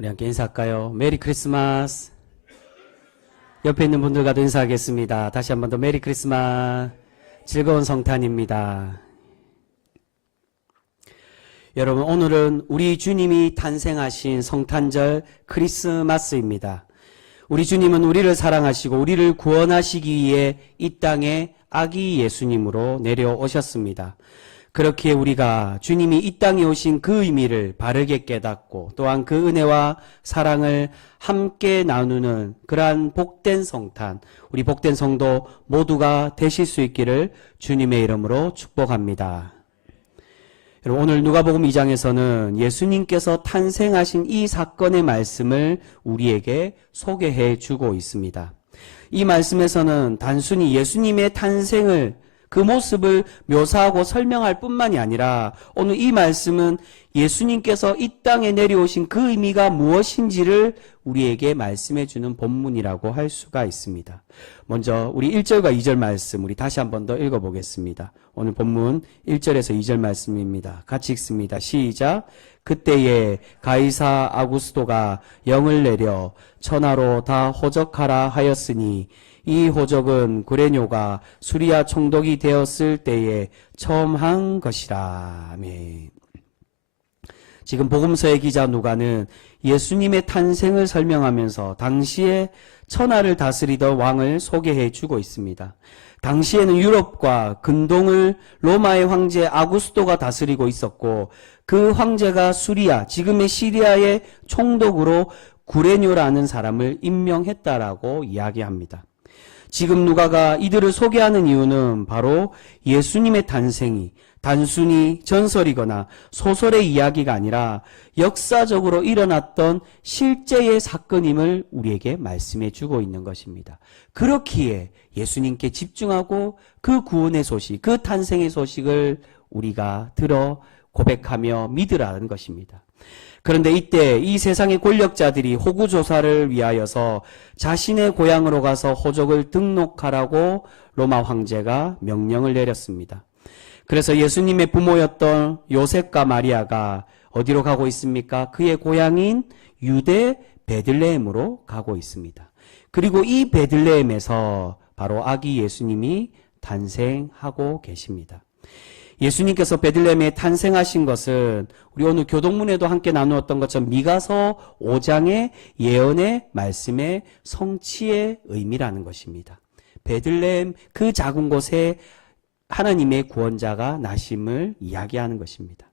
우리 함께 인사할까요? 메리 크리스마스. 옆에 있는 분들과도 인사하겠습니다. 다시 한 번 더 메리 크리스마스. 즐거운 성탄입니다. 여러분, 오늘은 우리 주님이 탄생하신 성탄절 크리스마스입니다. 우리 주님은 우리를 사랑하시고 우리를 구원하시기 위해 이 땅에 아기 예수님으로 내려오셨습니다. 그렇기에 우리가 주님이 이 땅에 오신 그 의미를 바르게 깨닫고 또한 그 은혜와 사랑을 함께 나누는 그러한 복된 성탄, 우리 복된 성도 모두가 되실 수 있기를 주님의 이름으로 축복합니다. 여러분, 오늘 누가복음 2장에서는 예수님께서 탄생하신 이 사건의 말씀을 우리에게 소개해 주고 있습니다. 이 말씀에서는 단순히 예수님의 탄생을, 그 모습을 묘사하고 설명할 뿐만이 아니라 오늘 이 말씀은 예수님께서 이 땅에 내려오신 그 의미가 무엇인지를 우리에게 말씀해 주는 본문이라고 할 수가 있습니다. 먼저 우리 1절과 2절 말씀 우리 다시 한 번 더 읽어보겠습니다. 오늘 본문 1절에서 2절 말씀입니다. 같이 읽습니다. 시작. 그때에 가이사 아구스도가 영을 내려 천하로 다 호적하라 하였으니 이 호적은 구레뇨가 수리아 총독이 되었을 때에 처음 한 것이라. 아멘. 지금 복음서의 기자 누가는 예수님의 탄생을 설명하면서 당시에 천하를 다스리던 왕을 소개해 주고 있습니다. 당시에는 유럽과 근동을 로마의 황제 아구스도가 다스리고 있었고 그 황제가 수리아, 지금의 시리아의 총독으로 구레뇨라는 사람을 임명했다라고 이야기합니다. 지금 누가가 이들을 소개하는 이유는 바로 예수님의 탄생이 단순히 전설이거나 소설의 이야기가 아니라 역사적으로 일어났던 실제의 사건임을 우리에게 말씀해 주고 있는 것입니다. 그렇기에 예수님께 집중하고 그 구원의 소식, 그 탄생의 소식을 우리가 들어 고백하며 믿으라는 것입니다. 그런데 이때 이 세상의 권력자들이 호구조사를 위하여서 자신의 고향으로 가서 호적을 등록하라고 로마 황제가 명령을 내렸습니다. 그래서 예수님의 부모였던 요셉과 마리아가 어디로 가고 있습니까? 그의 고향인 유대 베들레헴으로 가고 있습니다. 그리고 이 베들레헴에서 바로 아기 예수님이 탄생하고 계십니다. 예수님께서 베들레헴에 탄생하신 것은 우리 오늘 교동문에도 함께 나누었던 것처럼 미가서 5장의 예언의 말씀의 성취의 의미라는 것입니다. 베들레헴 그 작은 곳에 하나님의 구원자가 나심을 이야기하는 것입니다.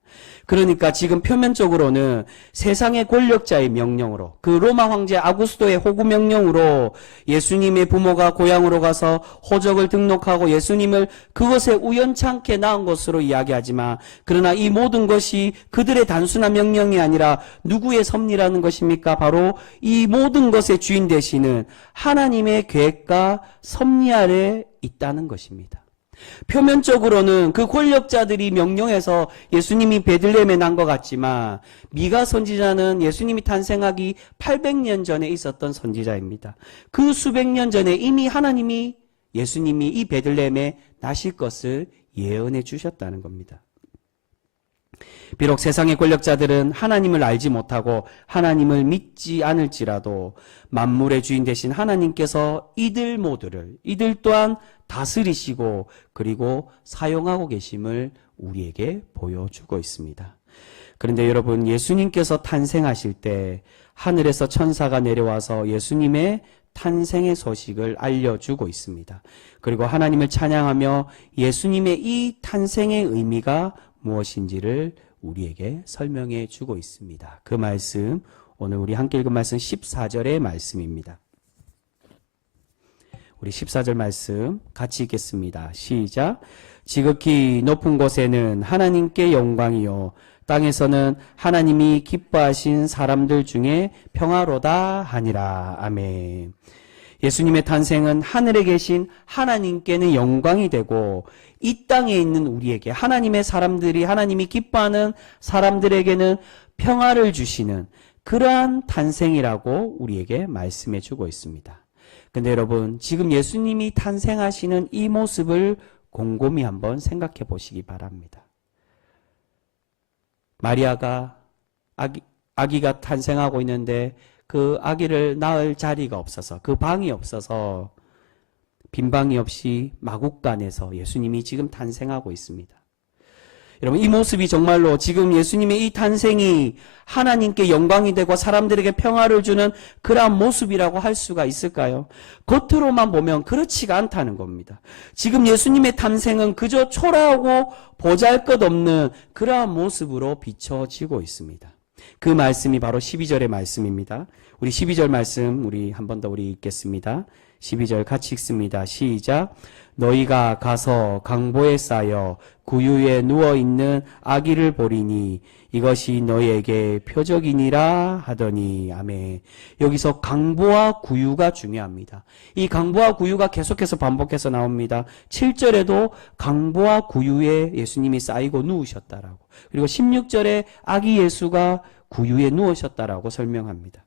그러니까 지금 표면적으로는 세상의 권력자의 명령으로, 그 로마 황제 아구스도의 호구 명령으로 예수님의 부모가 고향으로 가서 호적을 등록하고 예수님을 그것에 우연찮게 낳은 것으로 이야기하지만, 그러나 이 모든 것이 그들의 단순한 명령이 아니라 누구의 섭리라는 것입니까? 바로 이 모든 것의 주인 되시는 하나님의 계획과 섭리 아래 있다는 것입니다. 표면적으로는 그 권력자들이 명령해서 예수님이 베들레헴에 난 것 같지만 미가 선지자는 예수님이 탄생하기 800년 전에 있었던 선지자입니다. 그 수백 년 전에 이미 하나님이 예수님이 이 베들레헴에 나실 것을 예언해 주셨다는 겁니다. 비록 세상의 권력자들은 하나님을 알지 못하고 하나님을 믿지 않을지라도 만물의 주인 되신 하나님께서 이들 모두를, 이들 또한 다스리시고 그리고 사용하고 계심을 우리에게 보여주고 있습니다. 그런데 여러분, 예수님께서 탄생하실 때 하늘에서 천사가 내려와서 예수님의 탄생의 소식을 알려주고 있습니다. 그리고 하나님을 찬양하며 예수님의 이 탄생의 의미가 무엇인지를 우리에게 설명해 주고 있습니다. 그 말씀, 오늘 우리 함께 읽은 말씀 14절의 말씀입니다. 우리 14절 말씀 같이 읽겠습니다. 시작. 지극히 높은 곳에는 하나님께 영광이요 땅에서는 하나님이 기뻐하신 사람들 중에 평화로다 하니라. 아멘. 예수님의 탄생은 하늘에 계신 하나님께는 영광이 되고 이 땅에 있는 우리에게, 하나님의 사람들이, 하나님이 기뻐하는 사람들에게는 평화를 주시는 그러한 탄생이라고 우리에게 말씀해 주고 있습니다. 근데 여러분, 지금 예수님이 탄생하시는 이 모습을 곰곰이 한번 생각해 보시기 바랍니다. 마리아가 아기가 탄생하고 있는데 그 아기를 낳을 자리가 없어서, 그 방이 없어서 빈 방이 없이 마국간에서 예수님이 지금 탄생하고 있습니다. 여러분, 이 모습이 정말로 지금 예수님의 이 탄생이 하나님께 영광이 되고 사람들에게 평화를 주는 그러한 모습이라고 할 수가 있을까요? 겉으로만 보면 그렇지가 않다는 겁니다. 지금 예수님의 탄생은 그저 초라하고 보잘것없는 그러한 모습으로 비춰지고 있습니다. 그 말씀이 바로 12절의 말씀입니다. 우리 12절 말씀 우리 한 번 더 우리 읽겠습니다. 12절 같이 읽습니다. 시작. 너희가 가서 강보에 쌓여 구유에 누워있는 아기를 보리니 이것이 너희에게 표적이니라 하더니. 아멘. 여기서 강보와 구유가 중요합니다. 이 강보와 구유가 계속해서 반복해서 나옵니다. 7절에도 강보와 구유에 예수님이 쌓이고 누우셨다라고, 그리고 16절에 아기 예수가 구유에 누우셨다라고 설명합니다.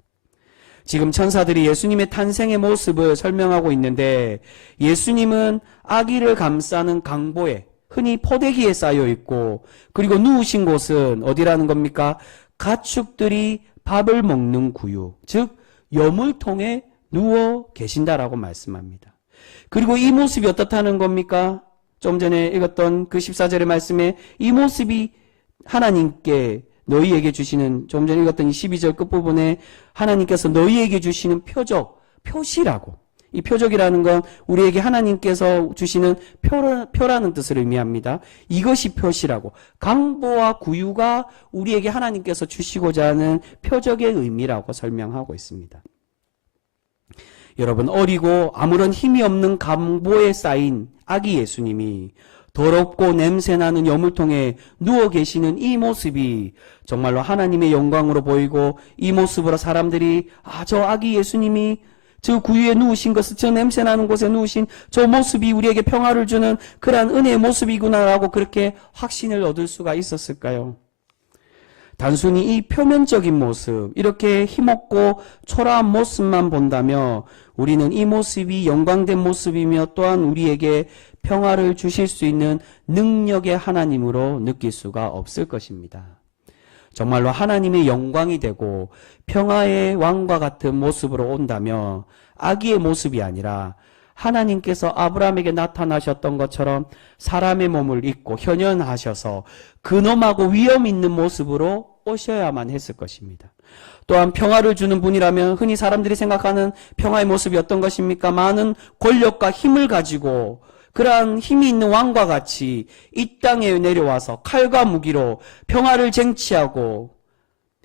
지금 천사들이 예수님의 탄생의 모습을 설명하고 있는데, 예수님은 아기를 감싸는 강보에, 흔히 포대기에 쌓여 있고, 그리고 누우신 곳은 어디라는 겁니까? 가축들이 밥을 먹는 구유, 즉 여물통에 누워 계신다라고 말씀합니다. 그리고 이 모습이 어떻다는 겁니까? 좀 전에 읽었던 그 14절의 말씀에 이 모습이 하나님께 너희에게 주시는, 좀 전에 읽었던 이 12절 끝부분에 하나님께서 너희에게 주시는 표적, 표시라고. 이 표적이라는 건 우리에게 하나님께서 주시는 표라는 뜻을 의미합니다. 이것이 표시라고. 강보와 구유가 우리에게 하나님께서 주시고자 하는 표적의 의미라고 설명하고 있습니다. 여러분, 어리고 아무런 힘이 없는 강보에 쌓인 아기 예수님이 더럽고 냄새나는 여물통에 누워 계시는 이 모습이 정말로 하나님의 영광으로 보이고, 이 모습으로 사람들이 저 아기 예수님이 저 구유에 누우신 것은, 저 냄새나는 곳에 누우신 저 모습이 우리에게 평화를 주는 그러한 은혜의 모습이구나라고 그렇게 확신을 얻을 수가 있었을까요? 단순히 이 표면적인 모습, 이렇게 힘없고 초라한 모습만 본다며 우리는 이 모습이 영광된 모습이며 또한 우리에게 평화를 주실 수 있는 능력의 하나님으로 느낄 수가 없을 것입니다. 정말로 하나님의 영광이 되고 평화의 왕과 같은 모습으로 온다며 아기의 모습이 아니라 하나님께서 아브라함에게 나타나셨던 것처럼 사람의 몸을 입고 현현하셔서 근엄하고 위험 있는 모습으로 오셔야만 했을 것입니다. 또한 평화를 주는 분이라면 흔히 사람들이 생각하는 평화의 모습이 어떤 것입니까? 많은 권력과 힘을 가지고 그러한 힘이 있는 왕과 같이 이 땅에 내려와서 칼과 무기로 평화를 쟁취하고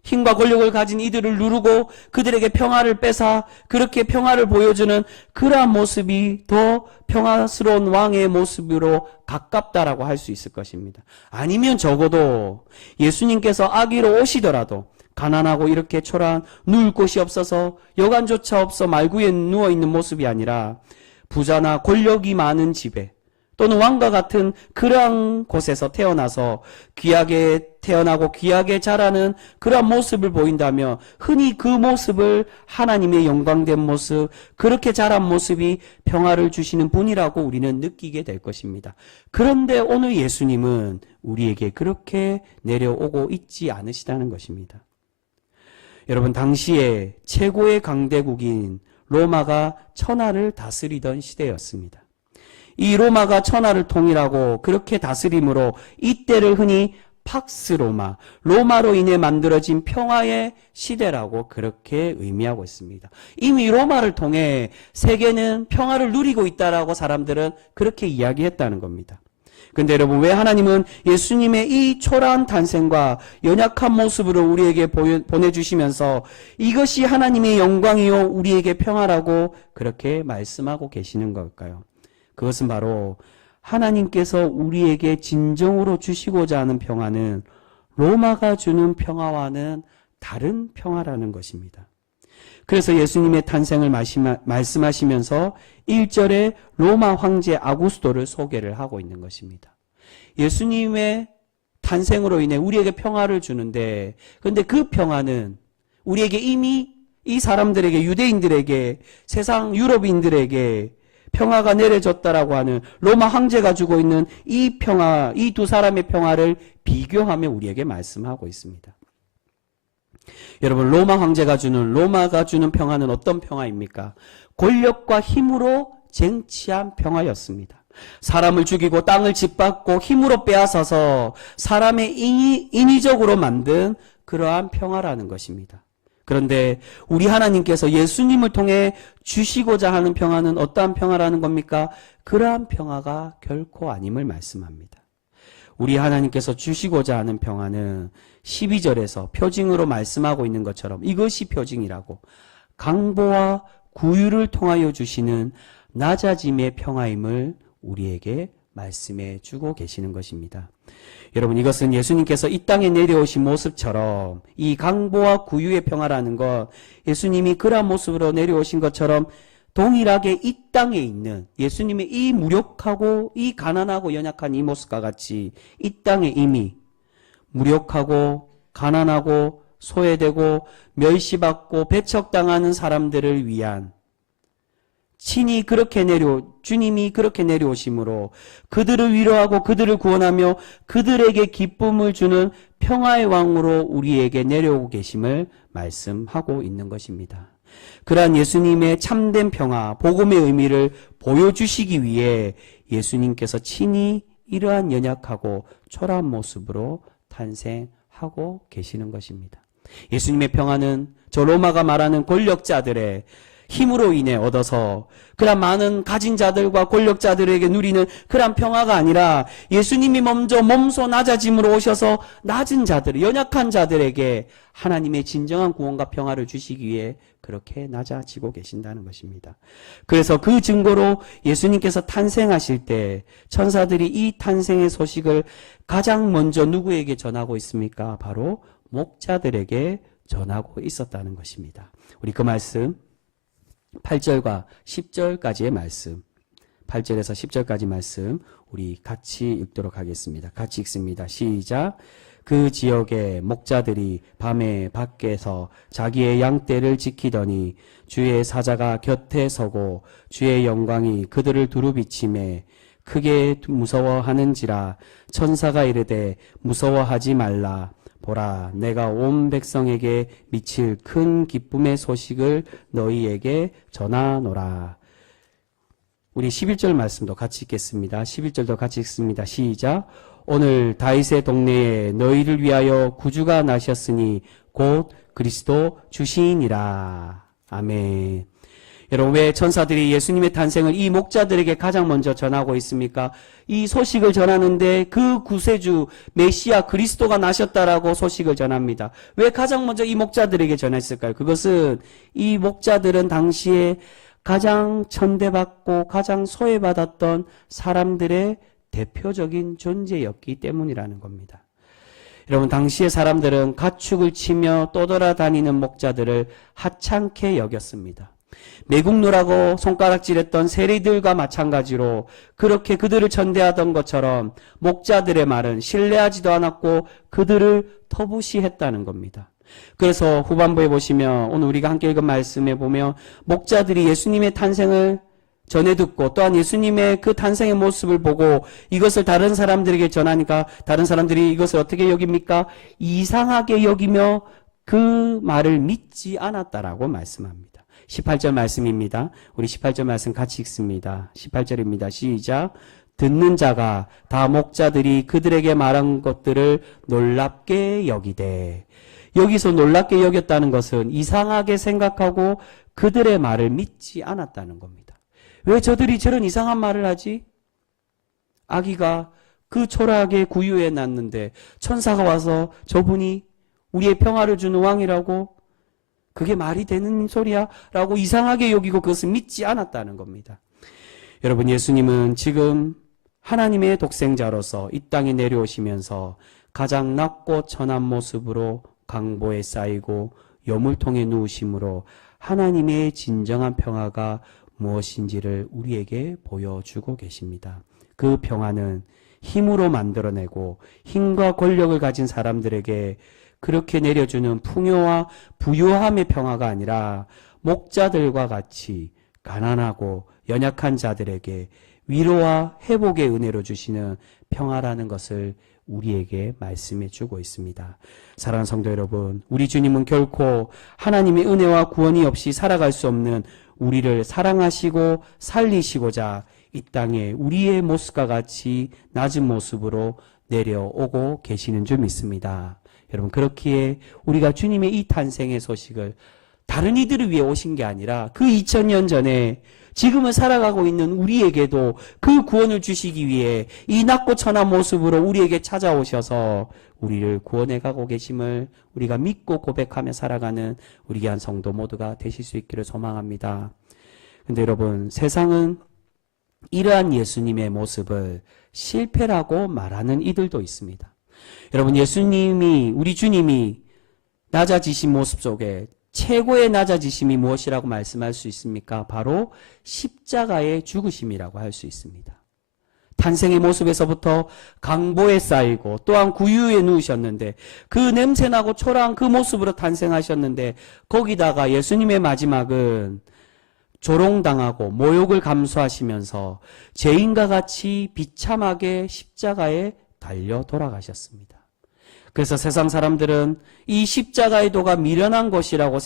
힘과 권력을 가진 이들을 누르고 그들에게 평화를 뺏어 그렇게 평화를 보여주는 그러한 모습이 더 평화스러운 왕의 모습으로 가깝다라고 할 수 있을 것입니다. 아니면 적어도 예수님께서 아기로 오시더라도 가난하고 이렇게 초라한 누울 곳이 없어서 여관조차 없어 말구에 누워있는 모습이 아니라 부자나 권력이 많은 집에 또는 왕과 같은 그러한 곳에서 태어나서 귀하게 태어나고 귀하게 자라는 그러한 모습을 보인다며 흔히 그 모습을 하나님의 영광된 모습, 그렇게 자란 모습이 평화를 주시는 분이라고 우리는 느끼게 될 것입니다. 그런데 오늘 예수님은 우리에게 그렇게 내려오고 있지 않으시다는 것입니다. 여러분, 당시에 최고의 강대국인 로마가 천하를 다스리던 시대였습니다. 이 로마가 천하를 통일하고 그렇게 다스림으로 이때를 흔히 팍스 로마, 로마로 인해 만들어진 평화의 시대라고 그렇게 의미하고 있습니다. 이미 로마를 통해 세계는 평화를 누리고 있다라고 사람들은 그렇게 이야기했다는 겁니다. 근데 여러분, 왜 하나님은 예수님의 이 초라한 탄생과 연약한 모습으로 우리에게 보내주시면서 이것이 하나님의 영광이요 우리에게 평화라고 그렇게 말씀하고 계시는 걸까요? 그것은 바로 하나님께서 우리에게 진정으로 주시고자 하는 평화는 로마가 주는 평화와는 다른 평화라는 것입니다. 그래서 예수님의 탄생을 말씀하시면서 1절에 로마 황제 아구스토를 소개를 하고 있는 것입니다. 예수님의 탄생으로 인해 우리에게 평화를 주는데, 그런데 그 평화는 우리에게 이미 이 사람들에게, 유대인들에게, 세상 유럽인들에게 평화가 내려졌다라고 하는 로마 황제가 주고 있는 이 평화, 이 두 사람의 평화를 비교하며 우리에게 말씀하고 있습니다. 여러분, 로마가 주는 평화는 어떤 평화입니까? 권력과 힘으로 쟁취한 평화였습니다. 사람을 죽이고 땅을 짓밟고 힘으로 빼앗아서 사람의 인위적으로 만든 그러한 평화라는 것입니다. 그런데 우리 하나님께서 예수님을 통해 주시고자 하는 평화는 어떠한 평화라는 겁니까? 그러한 평화가 결코 아님을 말씀합니다. 우리 하나님께서 주시고자 하는 평화는 12절에서 표징으로 말씀하고 있는 것처럼 이것이 표징이라고, 강보와 구유를 통하여 주시는 낮아짐의 평화임을 우리에게 말씀해 주고 계시는 것입니다. 여러분, 이것은 예수님께서 이 땅에 내려오신 모습처럼, 이 강보와 구유의 평화라는 것, 예수님이 그러한 모습으로 내려오신 것처럼 동일하게 이 땅에 있는 예수님의 이 무력하고 이 가난하고 연약한 이 모습과 같이 이 땅에 이미 무력하고 가난하고 소외되고 멸시받고 배척당하는 사람들을 위한, 주님이 그렇게 내려오심으로 그들을 위로하고 그들을 구원하며 그들에게 기쁨을 주는 평화의 왕으로 우리에게 내려오고 계심을 말씀하고 있는 것입니다. 그러한 예수님의 참된 평화, 복음의 의미를 보여주시기 위해 예수님께서 친히 이러한 연약하고 초라한 모습으로 탄생하고 계시는 것입니다. 예수님의 평화는 저 로마가 말하는 권력자들의 힘으로 인해 얻어서 그런 많은 가진 자들과 권력자들에게 누리는 그런 평화가 아니라, 예수님이 먼저 몸소 낮아짐으로 오셔서 낮은 자들, 연약한 자들에게 하나님의 진정한 구원과 평화를 주시기 위해 그렇게 낮아지고 계신다는 것입니다. 그래서 그 증거로 예수님께서 탄생하실 때 천사들이 이 탄생의 소식을 가장 먼저 누구에게 전하고 있습니까? 바로 목자들에게 전하고 있었다는 것입니다. 우리 그 말씀 8절과 10절까지의 말씀, 8절에서 10절까지 말씀 우리 같이 읽도록 하겠습니다. 같이 읽습니다. 시작. 그 지역의 목자들이 밤에 밖에서 자기의 양떼를 지키더니 주의 사자가 곁에 서고 주의 영광이 그들을 두루 비치매 크게 무서워하는지라. 천사가 이르되 무서워하지 말라. 보라, 내가 온 백성에게 미칠 큰 기쁨의 소식을 너희에게 전하노라. 우리 11절 말씀도 같이 읽겠습니다. 11절도 같이 읽습니다. 시작. 오늘 다윗의 동네에 너희를 위하여 구주가 나셨으니 곧 그리스도 주시니라. 아멘. 여러분, 왜 천사들이 예수님의 탄생을 이 목자들에게 가장 먼저 전하고 있습니까? 이 소식을 전하는데 그 구세주 메시아 그리스도가 나셨다라고 소식을 전합니다. 왜 가장 먼저 이 목자들에게 전했을까요? 그것은 이 목자들은 당시에 가장 천대받고 가장 소외받았던 사람들의 대표적인 존재였기 때문이라는 겁니다. 여러분, 당시의 사람들은 가축을 치며 떠돌아다니는 목자들을 하찮게 여겼습니다. 매국노라고 손가락질했던 세리들과 마찬가지로 그렇게 그들을 천대하던 것처럼 목자들의 말은 신뢰하지도 않았고 그들을 터부시했다는 겁니다. 그래서 후반부에 보시면 오늘 우리가 함께 읽은 말씀에 보면 목자들이 예수님의 탄생을 전해 듣고 또한 예수님의 그 탄생의 모습을 보고 이것을 다른 사람들에게 전하니까 다른 사람들이 이것을 어떻게 여깁니까? 이상하게 여기며 그 말을 믿지 않았다라고 말씀합니다. 18절 말씀입니다. 우리 18절 말씀 같이 읽습니다. 18절입니다. 시작. 듣는 자가 다 목자들이 그들에게 말한 것들을 놀랍게 여기되. 여기서 놀랍게 여겼다는 것은 이상하게 생각하고 그들의 말을 믿지 않았다는 겁니다. 왜 저들이 저런 이상한 말을 하지? 아기가 그 초라하게 구유에 났는데 천사가 와서 저분이 우리의 평화를 주는 왕이라고, 그게 말이 되는 소리야? 라고 이상하게 여기고 그것을 믿지 않았다는 겁니다. 여러분, 예수님은 지금 하나님의 독생자로서 이 땅에 내려오시면서 가장 낮고 천한 모습으로 강보에 쌓이고 여물통에 누우심으로 하나님의 진정한 평화가 무엇인지를 우리에게 보여주고 계십니다. 그 평화는 힘으로 만들어내고 힘과 권력을 가진 사람들에게 그렇게 내려주는 풍요와 부유함의 평화가 아니라 목자들과 같이 가난하고 연약한 자들에게 위로와 회복의 은혜로 주시는 평화라는 것을 우리에게 말씀해 주고 있습니다. 사랑하는 성도 여러분, 우리 주님은 결코 하나님의 은혜와 구원이 없이 살아갈 수 없는 우리를 사랑하시고 살리시고자 이 땅에 우리의 모습과 같이 낮은 모습으로 내려오고 계시는 줄 믿습니다. 여러분, 그렇기에 우리가 주님의 이 탄생의 소식을 다른 이들을 위해 오신 게 아니라 그 2000년 전에 지금은 살아가고 있는 우리에게도 그 구원을 주시기 위해 이 낮고 천한 모습으로 우리에게 찾아오셔서 우리를 구원해 가고 계심을 우리가 믿고 고백하며 살아가는 우리 귀한 성도 모두가 되실 수 있기를 소망합니다. 근데 여러분, 세상은 이러한 예수님의 모습을 실패라고 말하는 이들도 있습니다. 여러분, 예수님이, 우리 주님이 낮아지신 모습 속에 최고의 낮아지심이 무엇이라고 말씀할 수 있습니까? 바로 십자가의 죽으심이라고 할 수 있습니다. 탄생의 모습에서부터 강보에 쌓이고 또한 구유에 누우셨는데 그 냄새나고 초라한 그 모습으로 탄생하셨는데 거기다가 예수님의 마지막은 조롱당하고 모욕을 감수하시면서 죄인과 같이 비참하게 십자가에 달려 돌아가셨습니다. 그래서 세상 사람들은 이 십자가의 도가 미련한 것이라고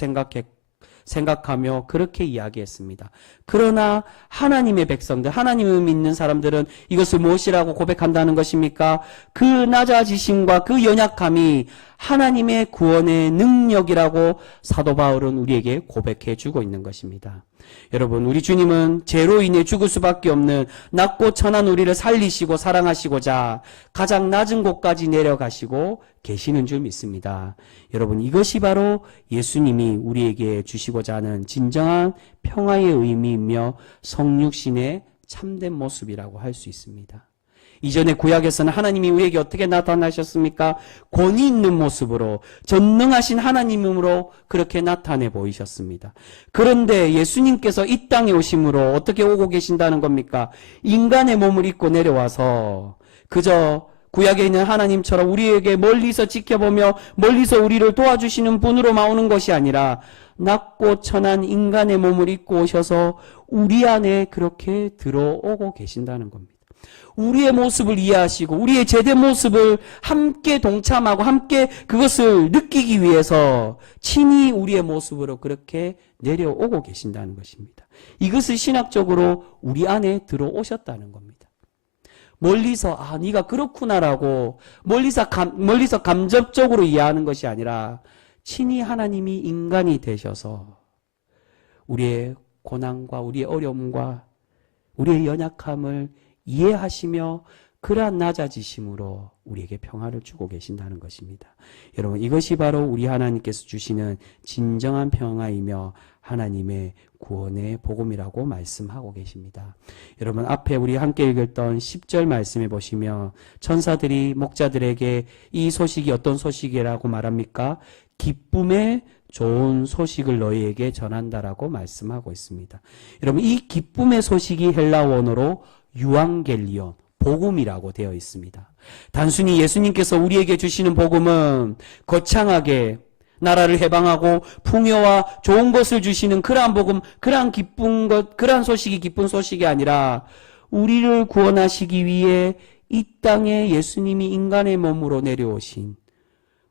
생각하며 그렇게 이야기했습니다. 그러나 하나님의 백성들, 하나님을 믿는 사람들은 이것을 무엇이라고 고백한다는 것입니까? 그 낮아지심과 그 연약함이 하나님의 구원의 능력이라고 사도 바울은 우리에게 고백해 주고 있는 것입니다. 여러분, 우리 주님은 죄로 인해 죽을 수밖에 없는 낮고 천한 우리를 살리시고 사랑하시고자 가장 낮은 곳까지 내려가시고 계시는 줄 믿습니다. 여러분, 이것이 바로 예수님이 우리에게 주시고자 하는 진정한 평화의 의미이며 성육신의 참된 모습이라고 할 수 있습니다. 이전에 구약에서는 하나님이 우리에게 어떻게 나타나셨습니까? 권위 있는 모습으로 전능하신 하나님으로 그렇게 나타내 보이셨습니다. 그런데 예수님께서 이 땅에 오심으로 어떻게 오고 계신다는 겁니까? 인간의 몸을 입고 내려와서 그저 구약에 있는 하나님처럼 우리에게 멀리서 지켜보며 멀리서 우리를 도와주시는 분으로만 오는 것이 아니라 낮고 천한 인간의 몸을 입고 오셔서 우리 안에 그렇게 들어오고 계신다는 겁니다. 우리의 모습을 이해하시고 우리의 제대 모습을 함께 동참하고 함께 그것을 느끼기 위해서 친히 우리의 모습으로 그렇게 내려오고 계신다는 것입니다. 이것을 신학적으로 우리 안에 들어오셨다는 겁니다. 멀리서 네가 그렇구나라고 멀리서 감접적으로 이해하는 것이 아니라 친히 하나님이 인간이 되셔서 우리의 고난과 우리의 어려움과 우리의 연약함을 이해하시며 그러한 낮아지심으로 우리에게 평화를 주고 계신다는 것입니다. 여러분, 이것이 바로 우리 하나님께서 주시는 진정한 평화이며 하나님의 구원의 복음이라고 말씀하고 계십니다. 여러분, 앞에 우리 함께 읽었던 10절 말씀해 보시면 천사들이 목자들에게 이 소식이 어떤 소식이라고 말합니까? 기쁨의 좋은 소식을 너희에게 전한다라고 말씀하고 있습니다. 여러분, 이 기쁨의 소식이 헬라 원어로 유앙겔리온, 복음이라고 되어 있습니다. 단순히 예수님께서 우리에게 주시는 복음은 거창하게 나라를 해방하고 풍요와 좋은 것을 주시는 그러한 복음, 그러한 기쁜 것, 그러한 소식이 기쁜 소식이 아니라 우리를 구원하시기 위해 이 땅에 예수님이 인간의 몸으로 내려오신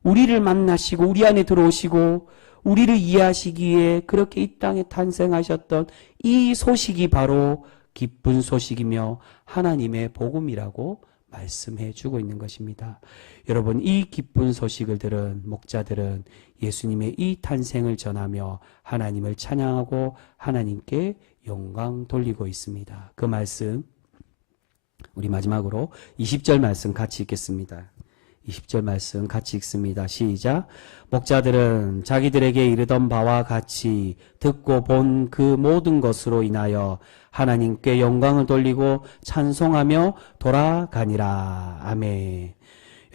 우리를 만나시고 우리 안에 들어오시고 우리를 이해하시기 위해 그렇게 이 땅에 탄생하셨던 이 소식이 바로 기쁜 소식이며 하나님의 복음이라고 말씀해 주고 있는 것입니다. 여러분, 이 기쁜 소식을 들은 목자들은 예수님의 이 탄생을 전하며 하나님을 찬양하고 하나님께 영광 돌리고 있습니다. 그 말씀 우리 마지막으로 20절 말씀 같이 읽겠습니다. 20절 말씀 같이 읽습니다. 시작. 목자들은 자기들에게 이르던 바와 같이 듣고 본 그 모든 것으로 인하여 하나님께 영광을 돌리고 찬송하며 돌아가니라. 아멘.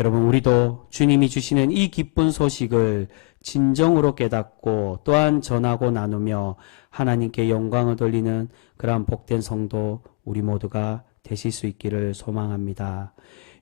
여러분, 우리도 주님이 주시는 이 기쁜 소식을 진정으로 깨닫고 또한 전하고 나누며 하나님께 영광을 돌리는 그러한 복된 성도 우리 모두가 되실 수 있기를 소망합니다.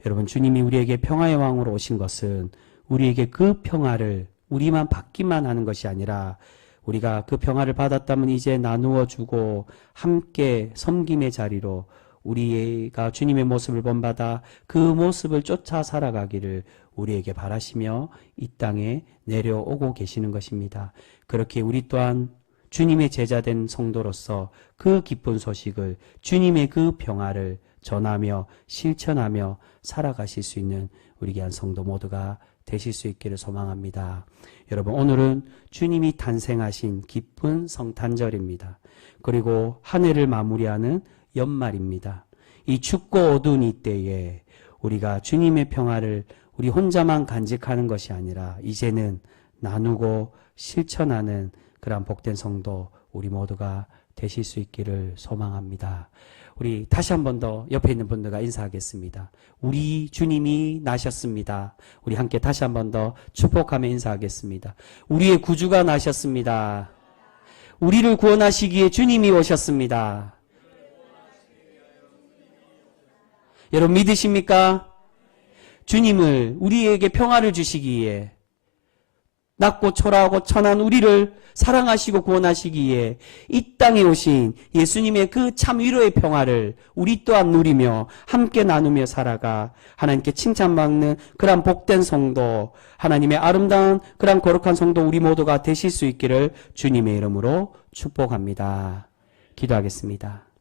여러분, 주님이 우리에게 평화의 왕으로 오신 것은 우리에게 그 평화를 우리만 받기만 하는 것이 아니라 우리가 그 평화를 받았다면 이제 나누어 주고 함께 섬김의 자리로 우리가 주님의 모습을 본받아 그 모습을 쫓아 살아가기를 우리에게 바라시며 이 땅에 내려오고 계시는 것입니다. 그렇게 우리 또한 주님의 제자된 성도로서 그 기쁜 소식을, 주님의 그 평화를 전하며 실천하며 살아가실 수 있는 우리 귀한 성도 모두가 되실 수 있기를 소망합니다. 여러분, 오늘은 주님이 탄생하신 기쁜 성탄절입니다. 그리고 한 해를 마무리하는 연말입니다. 이 춥고 어두운 이때에 우리가 주님의 평화를 우리 혼자만 간직하는 것이 아니라 이제는 나누고 실천하는 그러한 복된 성도 우리 모두가 되실 수 있기를 소망합니다. 우리 다시 한 번 더 옆에 있는 분들과 인사하겠습니다. 우리 주님이 나셨습니다. 우리 함께 다시 한 번 더 축복하며 인사하겠습니다. 우리의 구주가 나셨습니다. 우리를 구원하시기에 주님이 오셨습니다. 여러분 믿으십니까? 주님을 우리에게 평화를 주시기에, 낮고 초라하고 천한 우리를 사랑하시고 구원하시기에 이 땅에 오신 예수님의 그 참 위로의 평화를 우리 또한 누리며 함께 나누며 살아가 하나님께 칭찬받는 그런 복된 성도, 하나님의 아름다운 그런 거룩한 성도 우리 모두가 되실 수 있기를 주님의 이름으로 축복합니다. 기도하겠습니다.